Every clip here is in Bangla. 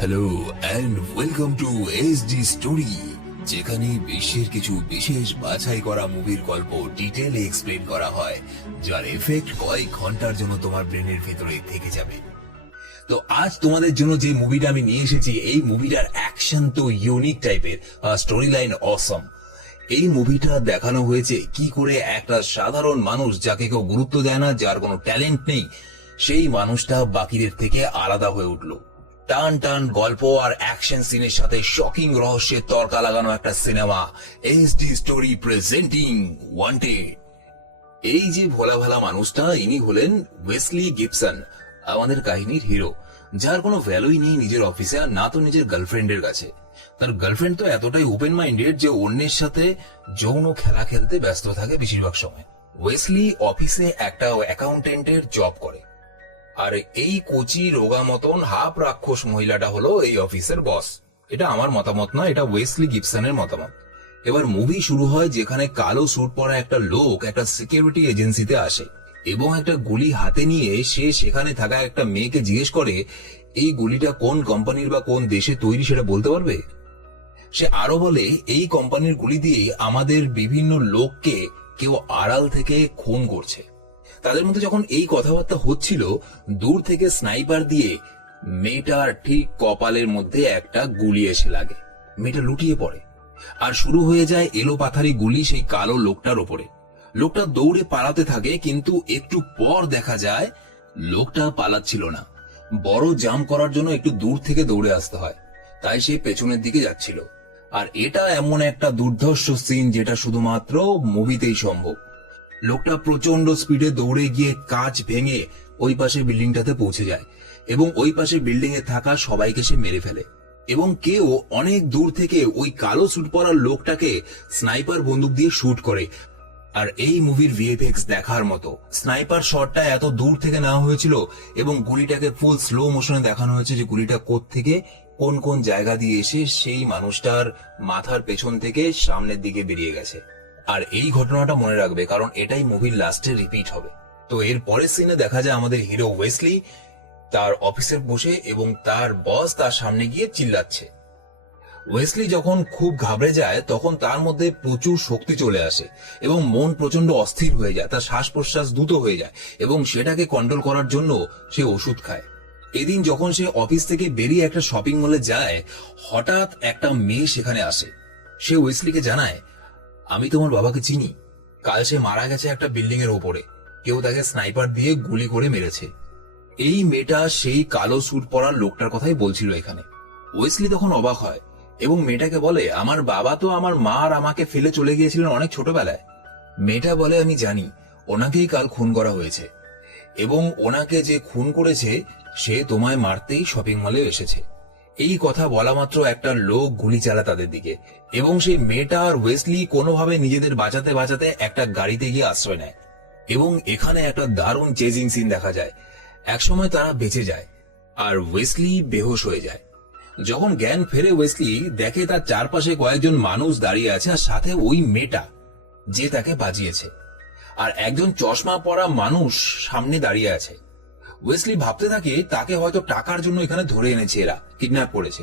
Hello and welcome to SD story, যেখানে বিশ্বের কিছু বিশেষ বাছাই করা মুভির গল্প ডিটেইলে এক্সপ্লেন করা হয়, যার এফেক্ট কয়েক ঘন্টার জন্য তোমার ব্রেনের ভেতরে থেকে যাবে। তো আজ তোমাদের জন্য যে মুভিটা আমি নিয়ে এসেছি, এই মুভিটার অ্যাকশন তো ইউনিক টাইপের, স্টোরি লাইন অসম। এই মুভিটা দেখানো হয়েছে কি করে একটা সাধারণ মানুষ যাকে কেউ গুরুত্ব দেয় না, যার কোনো ট্যালেন্ট নেই, সেই মানুষটা বাকিদের থেকে আলাদা হয়ে উঠলো। টান টান গল্প আর অ্যাকশন সিনের সাথে শকিং রহস্যের তড়কা লাগানো একটা cinema, SD story presenting wanted. এই যে ভোলা ভালা মানুষটা, ইনি হলেন ওয়েসলি গিবসন, আমাদের কাহিনীর হিরো, যার কোনো ভ্যালুই নেই নিজের অফিসে, আর না তো নিজের গার্লফ্রেন্ডের কাছে। তার গার্লফ্রেন্ড তো এতটাই ওপেন মাইন্ডেড যে অন্যের সাথে যৌন খেলা খেলতে ব্যস্ত থাকে বেশিরভাগ সময়। ওয়েসলি অফিসে একটা অ্যাকাউন্টেন্টের জব করে, আর এই কোচি রোগা মতন হাফ রাক্ষস মহিলাটা হলো এই অফিসের বস। এটা আমার মতামত নয়, এটা ওয়েসলি গিবসনের মতামত। এবার মুভি শুরু হয় যেখানে কালো স্যুট পরা একটা লোক একটা সিকিউরিটি এজেন্সিতে আসে এবং একটা গুলি হাতে নিয়ে সে সেখানে থাকা একটা মেয়েকে জিজ্ঞেস করে এই গুলিটা কোন কোম্পানির বা কোন দেশে তৈরি সেটা বলতে পারবে। সে আরো বলে এই কোম্পানির গুলি দিয়ে আমাদের বিভিন্ন লোককে কেউ আড়াল থেকে খুন করছে। তাদের মধ্যে যখন এই কথাবার্তা হচ্ছিল, দূর থেকে স্নাইপার দিয়ে মেয়েটার ঠিক কপালের মধ্যে একটা গুলি এসে লাগে। মেয়েটা লুটিয়ে পড়ে আর শুরু হয়ে যায় এলোপাথারি গুলি সেই কালো লোকটার ওপরে। লোকটা দৌড়ে পালাতে থাকে, কিন্তু একটু পর দেখা যায় লোকটা পালাচ্ছিল না, বড় জাম্প করার জন্য একটু দূর থেকে দৌড়ে আসতে হয়, তাই সে পেছনের দিকে যাচ্ছিল। আর এটা এমন একটা দুর্ধর্ষ সিন যেটা শুধুমাত্র মুভিতেই সম্ভব। লোকটা প্রচন্ড স্পিডে দৌড়ে গিয়ে কাঁচ ভেঙে ওই পাশে বিল্ডিংটাতে পৌঁছে যায় এবং ওই পাশে বিল্ডিং এ থাকা সবাইকে সে মেরে ফেলে। এবং কেউ অনেক দূর থেকে ওই কালো স্যুট পরা লোকটাকে স্নাইপার বন্দুক দিয়ে শুট করে। আর এই মুভির ভিএফএক্স দেখার মতো। স্নাইপার শটটা এত দূর থেকে নেওয়া হয়েছিল এবং গুলিটাকে ফুল স্লো মোশনে দেখানো হয়েছে যে গুলিটা কোত্থেকে কোন কোন জায়গা দিয়ে এসে সেই মানুষটার মাথার পেছন থেকে সামনের দিকে বেরিয়ে গেছে। আর এই ঘটনাটা মনে রাখবে, কারণ এটাই মুভির লাস্টে রিপিট হবে। তো এর পরের সিনে দেখা যায় আমাদের হিরো ওয়েসলি তার অফিসে বসে এবং তার বস তার সামনে গিয়ে চিল্লাচ্ছে। ওয়েসলি যখন খুব ঘাবড়ে যায় তখন তার মধ্যে প্রচুর শক্তি চলে আসে এবং মন প্রচন্ড অস্থির হয়ে যায়, তার শ্বাস প্রশ্বাস দ্রুত হয়ে যায় এবং সেটাকে কন্ট্রোল করার জন্য সে ওষুধ খায়। এদিন যখন সে অফিস থেকে বেরিয়ে একটা শপিং মলে যায়, হঠাৎ একটা মেয়ে সেখানে আসে। সে ওয়েসলিকে জানায়, আমি তোমার বাবাকে চিনি, কাল সে মারা গেছে একটা বিল্ডিং এর ওপরে, কেউ তাকে স্নাইপার দিয়ে গুলি করে মেরেছে। এই মেয়েটা সেই কালো স্যুট পরা লোকটার কথাই বলছিল এখানে। ওয়েসলি তখন অবাক হয় এবং মেয়েটাকে বলে, আমার বাবা তো আমার মা আর আমাকে ফেলে চলে গিয়েছিলেন অনেক ছোটবেলায়। মেয়েটা বলে, আমি জানি, ওনাকেই কাল খুন করা হয়েছে এবং ওনাকে যে খুন করেছে সে তোমায় মারতেই শপিং মলে এসেছে। এই কথা বলা মাত্র একটা লোক গুলি চালা তাদের দিকে এবং সেই মেয়েটা আর ওয়েসলি কোনোভাবে নিজেদের বাঁচাতে বাঁচাতে একটা গাড়িতে গিয়ে আশ্রয় নেয় এবং এখানে একটা দারুণ চেজিং সিন দেখা যায়। একসময় তারা বেঁচে যায় আর ওয়েসলি বেহোশ হয়ে যায়। যখন জ্ঞান ফেরে ওয়েসলি দেখে তার চারপাশে কয়েকজন মানুষ দাঁড়িয়ে আছে আর সাথে ওই মেয়েটা যে তাকে বাঁচিয়েছে, আর একজন চশমা পরা মানুষ সামনে দাঁড়িয়ে আছে। ওয়েসলি ভাবতে থাকে তাকে হয়তো টাকার জন্য এখানে ধরে এনেছে, এরা কিডন্যাপ করেছে।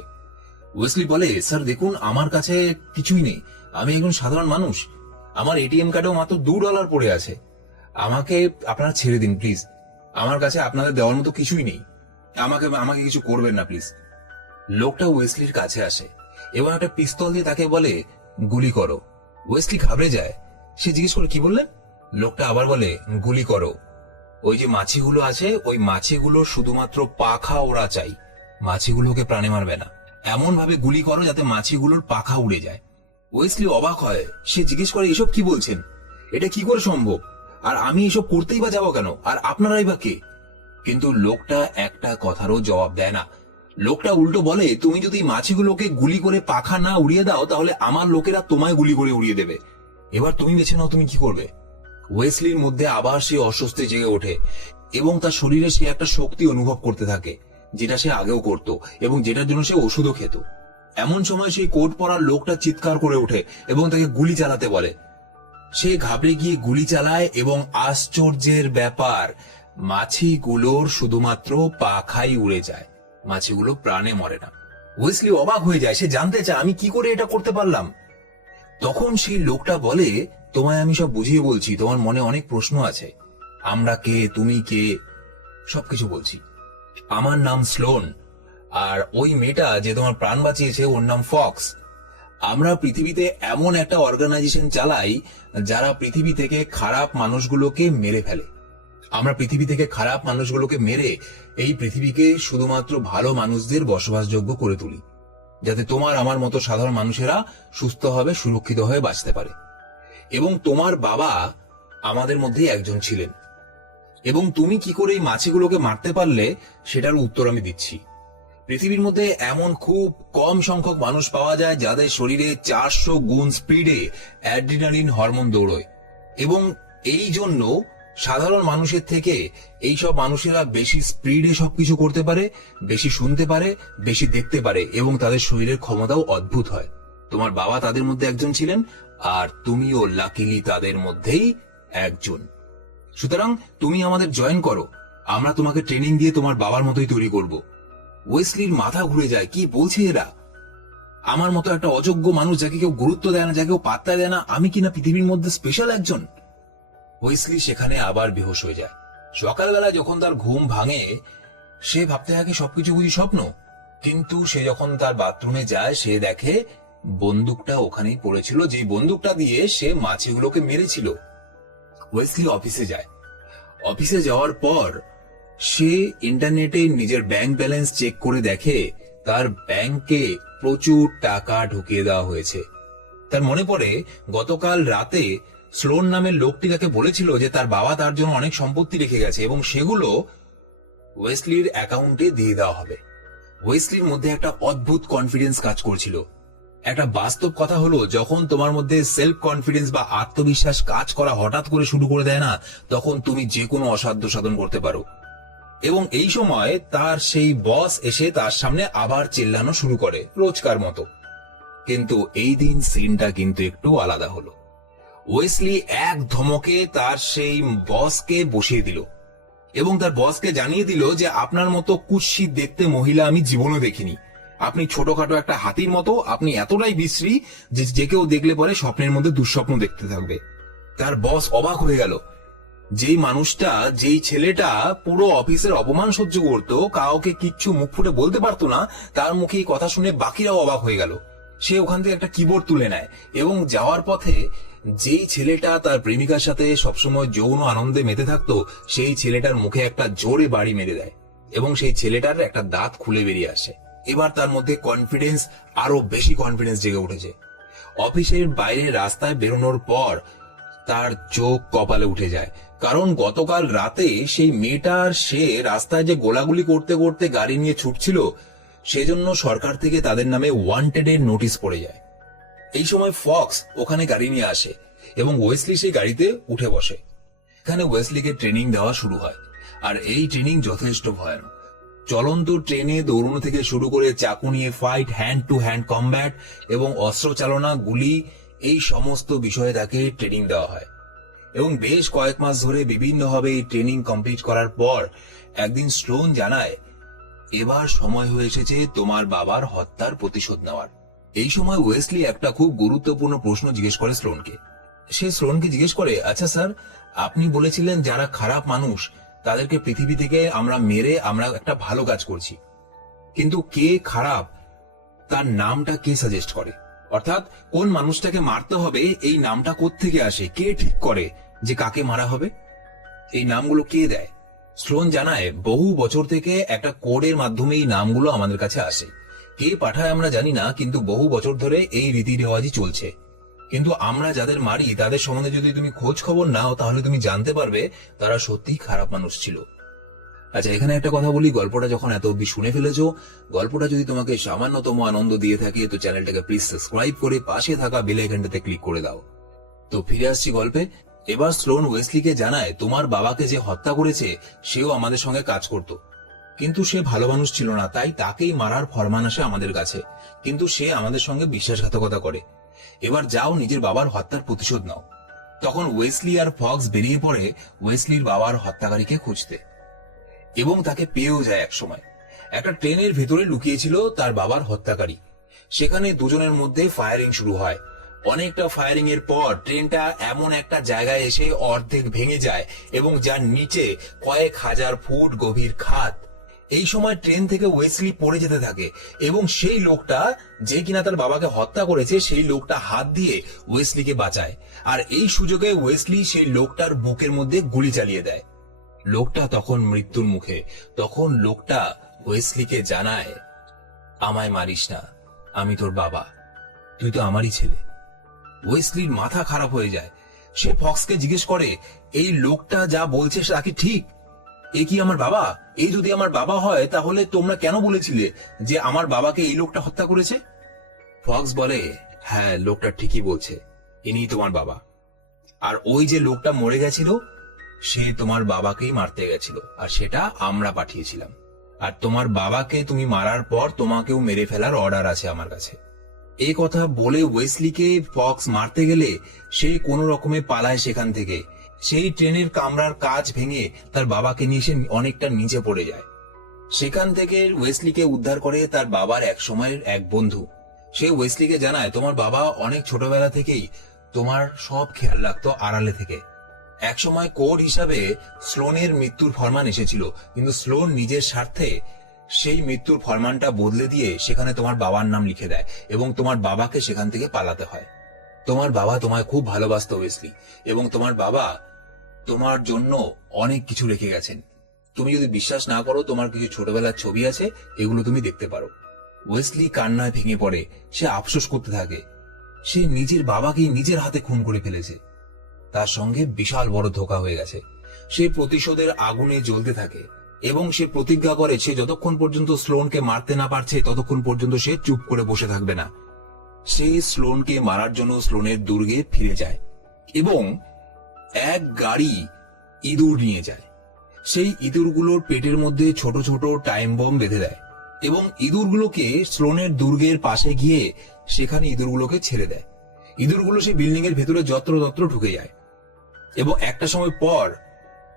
ওয়েসলি বলে, স্যার দেখুন, আমার কাছে কিছুই নেই, আমি একজন সাধারণ মানুষ, আমার এটিএম কার্ডেও মাত্র $2 পড়ে আছে, আমাকে আপনারা ছেড়ে দিন প্লিজ, আমার কাছে আপনাদের দেওয়ার মতো কিছুই নেই, আমাকে আমাকে কিছু করবেন না প্লিজ। লোকটা ওয়েসলির কাছে আসে এবং একটা পিস্তল দিয়ে তাকে বলে, গুলি করো। ওয়েসলি ঘাবড়ে যায়, সে জিজ্ঞেস করে, কি বললেন? লোকটা আবার বলে, গুলি করো। ওই যে মাছিগুলো আছে, ওই মাছিগুলো শুধুমাত্র পাখা ওরা চাই, মাছিগুলোকে প্রাণে মারবে না, এমন ভাবে গুলি করো যাতে মাছিগুলোর পাখা উড়ে যায়। ওয়েসলি অবাক হয়, সে জিজ্ঞেস করে, এসব কি বলছেন, এটা কি করে সম্ভব, আর আমি এসব করতেই বা যাবো কেন, আর আপনারাই বা কে? কিন্তু লোকটা একটা কথারও জবাব দেয় না। লোকটা উল্টো বলে, তুমি যদি মাছিগুলোকে গুলি করে পাখা না উড়িয়ে দাও তাহলে আমার লোকেরা তোমায় গুলি করে উড়িয়ে দেবে, এবার তুমি বেছে নাও তুমি কি করবে। ওয়েসলির মধ্যে আবার সে অস্বস্তি জেগে ওঠে এবং তার শরীরে সে একটা শক্তি অনুভব করতে থাকে যেটা সে আগেও করত এবং যেটার জন্য সে ওষুধও খেত। এমন সময় সেই কোট পরা লোকটা চিৎকার করে ওঠে এবং তাকে গুলি চালাতে বলে। সে ঘাবড়ে গিয়ে গুলি চালায় এবং আশ্চর্যের ব্যাপার, মাছিগুলোর শুধুমাত্র পাখাই উড়ে যায়, মাছিগুলো প্রাণে মরে না। ওয়েসলি অবাক হয়ে যায়, সে জানতে চায় আমি কি করে এটা করতে পারলাম। তখন সেই লোকটা বলে, তোমায় আমি সব বুঝিয়ে বলছি, তোমার মনে অনেক প্রশ্ন আছে, আমরা কে, তুমি কে, সবকিছু বলছি। আমার নাম স্লোন, আর ওই মেয়েটা যে তোমার প্রাণ বাঁচিয়েছে ওর নাম ফক্স। আমরা পৃথিবীতে এমন একটা অর্গানাইজেশন চালাই যারা পৃথিবী থেকে খারাপ মানুষগুলোকে মেরে ফেলে। আমরা পৃথিবী থেকে খারাপ মানুষগুলোকে মেরে এই পৃথিবীকে শুধুমাত্র ভালো মানুষদের বসবাসযোগ্য করে তুলি, যাতে তোমার আমার মতো সাধারণ মানুষেরা সুস্থভাবে সুরক্ষিত হয়ে বাঁচতে পারে। এবং তোমার বাবা আমাদের মধ্যে একজন ছিলেন, এবং তুমি কি করে এই মাছিগুলোকে মারতে পারলে সেটার উত্তর আমি দিচ্ছি। পৃথিবীর মধ্যে এমন খুব কম সংখ্যক মানুষ পাওয়া যায় যাদের শরীরে 400 গুণ স্পিডে অ্যাড্রিনালিন হরমোন দৌড়য়, এবং এই জন্য সাধারণ মানুষের থেকে এইসব মানুষেরা বেশি স্পিডে সবকিছু করতে পারে, বেশি শুনতে পারে, বেশি দেখতে পারে, এবং তাদের শরীরের ক্ষমতাও অদ্ভুত হয়। তোমার বাবা তাদের মধ্যে একজন ছিলেন, আর তুমিও লাকিলি তাদের মধ্যেই একজন। সুতরাং তুমি আমাদের জয়েন করো, আমরা তোমাকে ট্রেনিং দিয়ে তোমার বাবার মতোই তৈরি করব। ওয়েসলির মাথা ঘুরে যায়, কি বলছে এরা? আমার মতো একটা অযোগ্য মানুষ যাকে কেউ গুরুত্ব দেয় না, যাকে কেউ পাত্তা দেয় না, আমি কিনা পৃথিবীর মধ্যে স্পেশাল একজন? ওয়েসলি সেখানে আবার বেহুশ হয়ে যায়। সকালবেলা যখন তার ঘুম ভাঙে, সে ভাবতে থাকে সবকিছু বুঝি স্বপ্ন। কিন্তু সে যখন তার বাথরুমে যায়, সে দেখে বন্দুকটা ওখানেই পড়েছিল, যে বন্দুকটা দিয়ে সে মাছিগুলোকে মেরেছিল। ওয়েসলি অফিসে যায়। অফিসে যাওয়ার পর সে ইন্টারনেটে নিজের ব্যাংক ব্যালেন্স চেক করে দেখে তার ব্যাংকে প্রচুর টাকা ঢুকিয়ে দেওয়া হয়েছে। তার মনে পড়ে গতকাল রাতে স্লোন নামের লোকটি তাকে বলেছিল যে তার বাবা তার জন্য অনেক সম্পত্তি রেখে গেছে এবং সেগুলো ওয়েসলির অ্যাকাউন্টে দিয়ে দেওয়া হবে। ওয়েসলির মধ্যে একটা অদ্ভুত কনফিডেন্স কাজ করছিল। একটা বাস্তব কথা হলো, যখন তোমার মধ্যে সেলফ কনফিডেন্স বা আত্মবিশ্বাস কাজ করা হঠাৎ করে শুরু করে দেয় না, তখন তুমি যে কোনো অসাধ্য সাধন করতে পারো। এবং এই সময় তার সেই বস এসে তার সামনে আবার চিল্লানো শুরু করে রোজকার মতো। কিন্তু এই দিন সিনটা কিন্তু একটু আলাদা হলো। ওয়েসলি এক ধমকে তার সেই বসকে বসিয়ে দিল এবং তার বসকে জানিয়ে দিল যে আপনার মতো কুৎসিত দেখতে মহিলা আমি জীবনে দেখিনি। আপনি ছোটখাটো একটা হাতির মতো, আপনি এতটাই বিশ্রী যে কেউ দেখলে পরে স্বপ্নের মধ্যে দুঃস্বপ্ন দেখতে থাকবে। তার বস অবাক হয়ে গেল। যেই মানুষটা, যেই ছেলেটা পুরো অফিসের অপমান সহ্য করত, কাউকে কিচ্ছু মুখ ফুটে বলতে পারতো না, তার মুখে এই কথা শুনে বাকিরাও অবাক হয়ে গেল। সে ওখান থেকে একটা কিবোর্ড তুলে নেয় এবং যাওয়ার পথে যেই ছেলেটা তার প্রেমিকার সাথে সবসময় যৌন আনন্দে মেতে থাকতো, সেই ছেলেটার মুখে একটা জোরে বাড়ি মেরে দেয় এবং সেই ছেলেটার একটা দাঁত খুলে বেরিয়ে আসে। এবার তার মধ্যে কনফিডেন্স, আরো বেশি কনফিডেন্স জেগে উঠেছে। অফিসের বাইরে রাস্তায় বেরোনোর পর তার চোখ কপালে উঠে যায়, কারণ গতকাল রাতে সেই মেয়েটার সে রাস্তায় যে গোলাগুলি করতে করতে গাড়ি নিয়ে ছুটছিল, সেজন্য সরকার থেকে তাদের নামে ওয়ান্টেড এর নোটিশ পড়ে যায়। এই সময় ফক্স ওখানে গাড়ি নিয়ে আসে এবং ওয়েসলি সেই গাড়িতে উঠে বসে। এখানে ওয়েসলিকে ট্রেনিং দেওয়া শুরু হয়, আর এই ট্রেনিং যথেষ্ট ভয়ানক। চলন্ত ট্রেনে দৌড়ানো থেকে শুরু করে চাকু নিয়ে fight, hand to hand combat এবং অস্ত্র চালনা, গুলি, এই সমস্ত বিষয়ে তাকে ট্রেনিং দেওয়া হয়। এবং বেশ কয়েক মাস ধরে বিভিন্নভাবে এই ট্রেনিং কমপ্লিট করার পর একদিন স্লোন জানায়, এবার সময় হয়ে এসেছে তোমার বাবার হত্যার প্রতিশোধ নেওয়ার। এই সময় ওয়েসলি একটা খুব গুরুত্বপূর্ণ প্রশ্ন জিজ্ঞেস করে স্লোনকে। সে স্লোনকে জিজ্ঞেস করে, আচ্ছা স্যার, আপনি বলেছিলেন যারা খারাপ মানুষ তাদেরকে পৃথিবী থেকে আমরা মেরে আমরা একটা ভালো কাজ করছি, কিন্তু কে খারাপ তার নামটা কে সাজেস্ট করে? অর্থাৎ কোন মানুষটাকে মারতে হবে এই নামটা কোত্থেকে আসে? কে ঠিক করে যে কাকে মারা হবে? এই নামগুলো কে দেয়? স্লোন জানায়, বহু বছর থেকে একটা কোডের মাধ্যমে এই নামগুলো আমাদের কাছে আসে। কে পাঠায় আমরা জানি না, কিন্তু বহু বছর ধরে এই রীতি রেওয়াজই চলছে। কিন্তু আমরা যাদের মারি তাদের সম্বন্ধে যদি তুমি খোঁজ খবর নাও, তাহলে তুমি জানতে পারবে তারা সত্যিই খারাপ মানুষ ছিল। আচ্ছা, এখানে একটা কথা বলি, গল্পটা যখন এত অব্দি শুনে ফেলেছো, গল্পটা যদি তোমাকে সামান্যতম আনন্দ দিয়ে থাকে তো চ্যানেলটাকে প্লিজ সাবস্ক্রাইব করে পাশে থাকা বেল আইকনটাতে ক্লিক করে দাও। তো ফিরে আসছি গল্পে। এবার স্লোন ওয়েসলিকে জানায়, তোমার বাবাকে যে হত্যা করেছে সেও আমাদের সঙ্গে কাজ করত, কিন্তু সে ভালো মানুষ ছিল না, তাই তাকেই মারার ফরমান আসে আমাদের কাছে, কিন্তু সে আমাদের সঙ্গে বিশ্বাসঘাতকতা করে। এবার যাও নিজের বাবার হত্যার প্রতিশোধ নাও। তখন ওয়েসলি আর ফক্স বেরিয়ে পড়ে ওয়েসলির বাবার হত্যাকারীকে খুঁজতে, এবং তাকে পেয়েও যায়। এক সময় একটা ট্রেনের ভেতরে লুকিয়েছিল তার বাবার হত্যাকারী। সেখানে দুজনের মধ্যে ফায়ারিং শুরু হয়। অনেকটা ফায়ারিং এর পর ট্রেনটা এমন একটা জায়গায় এসে অর্ধেক ভেঙে যায় এবং যার নিচে কয়েক হাজার ফুট গভীর খাদ। এই সময় ট্রেন থেকে ওয়েসলি পড়ে যেতে থাকে এবং সেই লোকটা যে কিনা তার বাবাকে হত্যা করেছে সেই লোকটা হাত দিয়ে ওয়েসলিকে বাঁচায়। আর এই সুযোগে ওয়েসলি সেই লোকটার বুকের মধ্যে গুলি চালিয়ে দেয়। লোকটা তখন মৃত্যুর মুখে। তখন লোকটা ওয়েসলিকে জানায়, আমায় মারিস না, আমি তোর বাবা, তুই তো আমারই ছেলে। ওয়েসলির মাথা খারাপ হয়ে যায়। সে ফক্সকে জিজ্ঞেস করে, এই লোকটা যা বলছে তা কি ঠিক? এ কি আমার বাবা? এই যদি আমার বাবা হয় তাহলে তোমরা কেন বলেছিলে যে আমার বাবাকে এই লোকটা হত্যা করেছে? ফক্স বলে, হ্যাঁ, লোকটা ঠিকই বলছে, ইনিই তোমার বাবা। আর ওই যে লোকটা মরে গেছিল সে তোমার বাবাকেই মারতে গেছিল, আর সেটা আমরা পাঠিয়েছিলাম। আর তোমার বাবাকে তুমি মারার পর তোমাকেও মেরে ফেলার অর্ডার আছে আমার কাছে। এই কথা বলে ওয়েসলিকে ফক্স মারতে গেলে সে কোনো রকমে পালায় সেখান থেকে। সেই ট্রেনের কামরার কাঁচ ভেঙে তার বাবাকে নিয়ে সে অনেকটা নিচে পড়ে যায়। সেখান থেকে ওয়েসলিকে উদ্ধার করে তার বাবার এক সময়ের এক বন্ধু। সে ওয়েসলিকে জানায়, তোমার বাবা অনেক ছোটবেলা থেকেই তোমার সব খেয়াল রাখতো আড়ালে থেকে। এক সময় কোড হিসাবে স্লোনের মৃত্যুর ফরমান এসেছিল, কিন্তু স্লোন নিজের স্বার্থে সেই মৃত্যুর ফরমানটা বদলে দিয়ে সেখানে তোমার বাবার নাম লিখে দেয় এবং তোমার বাবাকে সেখান থেকে পালাতে হয়। তোমার বাবা তোমায় খুব ভালোবাসতো ওয়েসলি, এবং তোমার বাবা তোমার জন্য অনেক কিছু রেখে গেছেন। তুমি যদি বিশ্বাস না করো, তোমার কিছু ছোটবেলার ছবি আছে, এগুলো তুমি দেখতে পারো। ওয়েসলি কান্নায় ভেঙে পড়ে। সে আফসোস করতে থাকে, সে নিজের বাবাকেই নিজের হাতে খুন করে ফেলেছে। তার সঙ্গে বিশাল বড় ধোঁকা হয়ে গেছে। সে প্রতিশোধের আগুনে জ্বলতে থাকে এবং সে প্রতিজ্ঞা করে সে যতক্ষণ পর্যন্ত স্লোনকে মারতে না পারছে ততক্ষণ পর্যন্ত সে চুপ করে বসে থাকবে না। সে স্লোনকে মারার জন্য স্লোনের দুর্গে ফিরে যায় এবং এক গাড়ি ইঁদুর নিয়ে যায়। সেই ইঁদুরগুলোর পেটের মধ্যে ছোট ছোট টাইম বম বেঁধে দেয় এবং ইঁদুরগুলোকে স্লোনের দুর্গের পাশে গিয়ে সেখানে ইঁদুরগুলোকে ছেড়ে দেয়। ইঁদুরগুলো সেই বিল্ডিং এর ভেতরে যত্রতত্র ঢুকে যায় এবং একটা সময় পর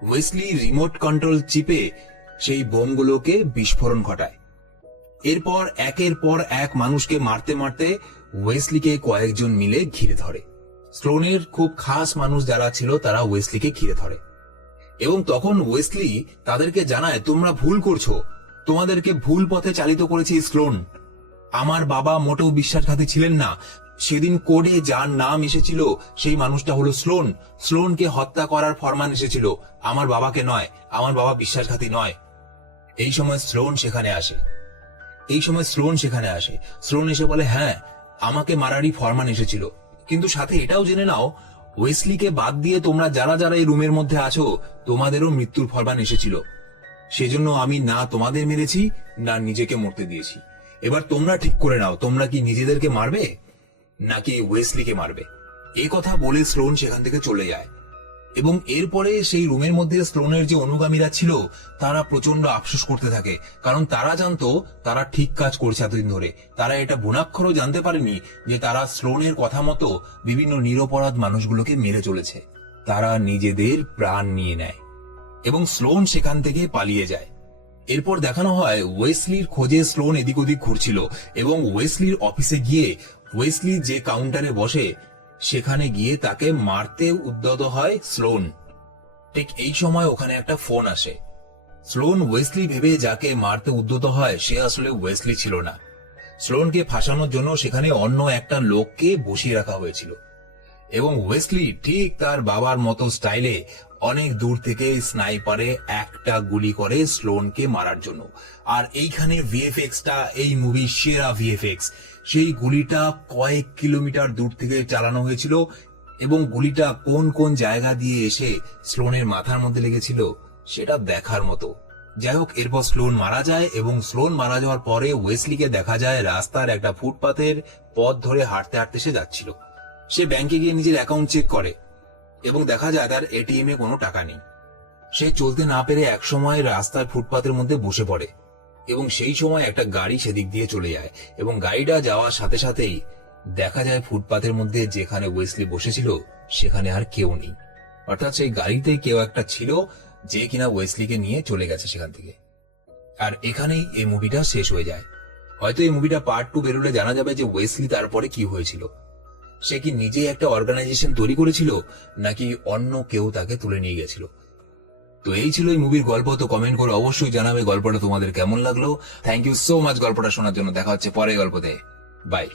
ওয়েসলি রিমোট কন্ট্রোল চিপে সেই বোমগুলোকে বিস্ফোরণ ঘটায়। এরপর একের পর এক মানুষকে মারতে মারতে ওয়েসলিকে কয়েকজন মিলে ঘিরে ধরে। স্লোনের খুব খাস মানুষ যারা ছিল তারা ওয়েসলিকে ঘিরে ধরে এবং তখন ওয়েসলি তাদেরকে জানায়, তোমরা ভুল করছো, তোমাদেরকে ভুল পথে চালিত করেছে স্লোন। আমার বাবা মোটেও বিশ্বাসঘাতী ছিলেন না। সেদিন কোডে যার নাম এসেছিল সেই মানুষটা হলো স্লোন। স্লোনকে হত্যা করার ফরমান এসেছিল, আমার বাবাকে নয়। আমার বাবা বিশ্বাসঘাতী নয়। এই সময় স্লোন সেখানে আসে। স্লোন এসে বলে, হ্যাঁ, আমাকে মারারই ফরমান এসেছিল, কিন্তু সাথে এটাও জেনে নাও ওয়েসলিকে বাদ দিয়ে তোমরা যারা যারা এই রুমের মধ্যে আছো তোমাদেরও মৃত্যুর ফরমান এসেছিল। সেজন্য আমি না তোমাদের মেরেছি না নিজেকে মরতে দিয়েছি। এবার তোমরা ঠিক করে নাও, তোমরা কি নিজেদেরকে মারবে নাকি ওয়েসলিকে মারবে। এই কথা বলে স্লোন সেখান থেকে চলে যায় এবং এরপরে সেই রুমের মধ্যে স্লোনের যে অনুগামীরা ছিল তারা প্রচন্ড আফসোস করতে থাকে, কারণ তারা জানতো তারা ঠিক কাজ করছে এতদিন ধরে। তারা এটা বুনাক্ষরও জানতে পারেনি যে তারা স্লোনের কথা মতো বিভিন্ন নিরপরাধ মানুষগুলোকে মেরে চলেছে। তারা নিজেদের প্রাণ নিয়ে নেয় এবং স্লোন সেখান থেকে পালিয়ে যায়। এরপর দেখানো হয় ওয়েসলির খোঁজে স্লোন এদিক ওদিক ঘুরছিল এবং ওয়েসলির অফিসে গিয়ে ওয়েসলি যে কাউন্টারে বসে সেখানে গিয়ে তাকে মারতে উদ্যত হয় স্লোন। ঠিক এই সময় ওখানে একটা ফোন আসে। স্লোন ওয়েসলি ভেবে যাকে মারতে উদ্যত হয় সে আসলে ওয়েসলি ছিল না। স্লোনকে ফাঁসানোর জন্য সেখানে অন্য একটা লোককে বসিয়ে রাখা হয়েছিল এবং ওয়েসলি ঠিক তার বাবার মতো স্টাইলে অনেক দূর থেকে স্নাইপারে একটা গুলি করে স্লোনকে মারার জন্য। আর এইখানে ভিএফএক্সটা এই মুভির সেরা ভিএফএক্স। সেই গুলিটা কয়েক কিলোমিটার দূর থেকে চালানো হয়েছিল এবং গুলিটা কোন কোন জায়গা দিয়ে এসে স্লোনের মাথার মধ্যে লেগেছিল সেটা দেখার মতো। যাই হোক, এরপর স্লোন মারা যায় এবং স্লোন মারা যাওয়ার পরে ওয়েসলিকে দেখা যায় রাস্তার একটা ফুটপাতের পথ ধরে হাঁটতে হাঁটতে সে যাচ্ছিল। সে ব্যাংকে গিয়ে নিজের অ্যাকাউন্ট চেক করে এবং দেখা যায় তার এটিএম এ কোনো টাকা নেই। সে চলতে না পেরে একসময় রাস্তার ফুটপাতের মধ্যে বসে পড়ে এবং সেই সময় একটা গাড়ি সেদিক দিয়ে চলে যায় এবং গাড়িটা যাওয়ার সাথে সাথেই দেখা যায় ফুটপাতের মধ্যে যেখানে ওয়েসলি বসেছিল সেখানে আর কেউ নেই। অর্থাৎ সেই গাড়িতে কেউ একটা ছিল যে কিনা ওয়েসলিকে নিয়ে চলে গেছে সেখান থেকে। আর এখানেই এই মুভিটা শেষ হয়ে যায়। হয়তো এই মুভিটা পার্ট 2 বেরোলে জানা যাবে যে ওয়েসলি তারপরে কি হয়েছিল। সে কি নিজেই একটা অর্গানাইজেশন তৈরি করেছিল, নাকি অন্য কেউ তাকে তুলে নিয়ে গেছিল। তো এই ছিল এই মুভির গল্প। তো কমেন্ট করে অবশ্যই জানাবে গল্পটা তোমাদের কেমন লাগলো। থ্যাংক ইউ সো মাচ গল্পটা শোনার জন্য। দেখা হচ্ছে পরের গল্পতে। বাই।